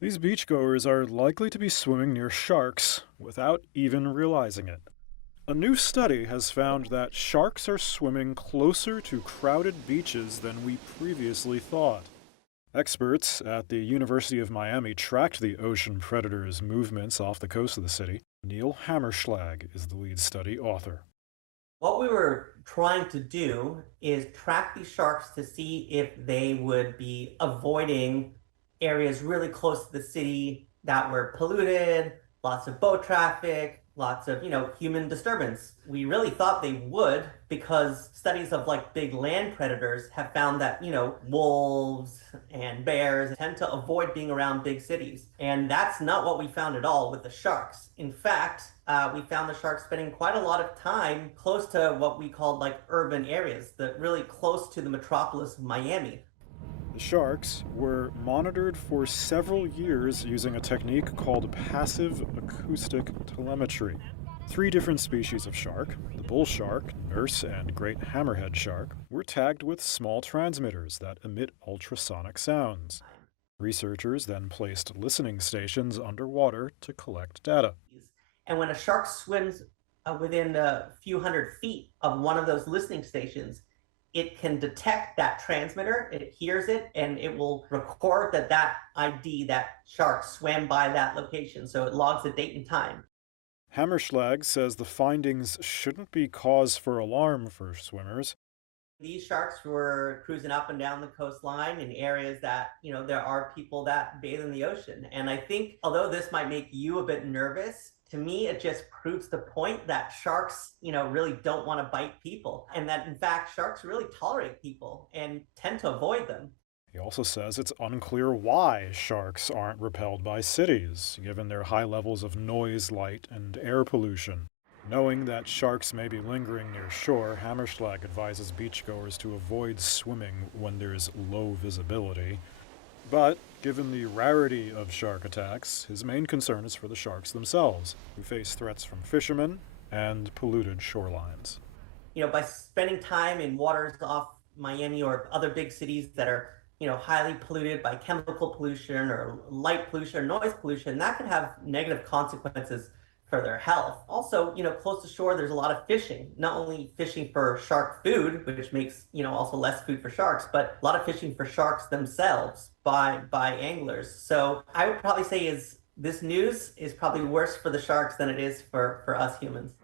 These beachgoers are likely to be swimming near sharks without even realizing it. A new study has found that sharks are swimming closer to crowded beaches than we previously thought. Experts at the University of Miami tracked the ocean predator's movements off the coast of the city. Neil Hammerschlag is the lead study author. What we were trying to do is track these sharks to see if they would be avoiding areas really close to the city that were polluted, lots of boat traffic, lots of, human disturbance. We really thought they would because studies of like big land predators have found that, wolves and bears tend to avoid being around big cities. And that's not what we found at all with the sharks. In fact, we found the sharks spending quite a lot of time close to what we called like urban areas, really close to the metropolis of Miami. The sharks were monitored for several years using a technique called passive acoustic telemetry. Three different species of shark, the bull shark, nurse, and great hammerhead shark, were tagged with small transmitters that emit ultrasonic sounds. Researchers then placed listening stations underwater to collect data. And when a shark swims within a few hundred feet of one of those listening stations, it can detect that transmitter, it hears it, and it will record that ID, that shark swam by that location. So it logs the date and time. Hammerschlag says the findings shouldn't be cause for alarm for swimmers. These sharks were cruising up and down the coastline in areas that, there are people that bathe in the ocean. And I think, although this might make you a bit nervous, to me, it just proves the point that sharks, really don't want to bite people. And that, in fact, sharks really tolerate people and tend to avoid them. He also says it's unclear why sharks aren't repelled by cities, given their high levels of noise, light, and air pollution. Knowing that sharks may be lingering near shore, Hammerschlag advises beachgoers to avoid swimming when there's low visibility. But, given the rarity of shark attacks, his main concern is for the sharks themselves, who face threats from fishermen and polluted shorelines. By spending time in waters off Miami or other big cities that are, highly polluted by chemical pollution or light pollution or noise pollution, that could have negative consequences for their health. Also, close to shore, there's a lot of fishing, not only fishing for shark food, which makes, also less food for sharks, but a lot of fishing for sharks themselves by anglers. So I would probably say is this news is probably worse for the sharks than it is for us humans.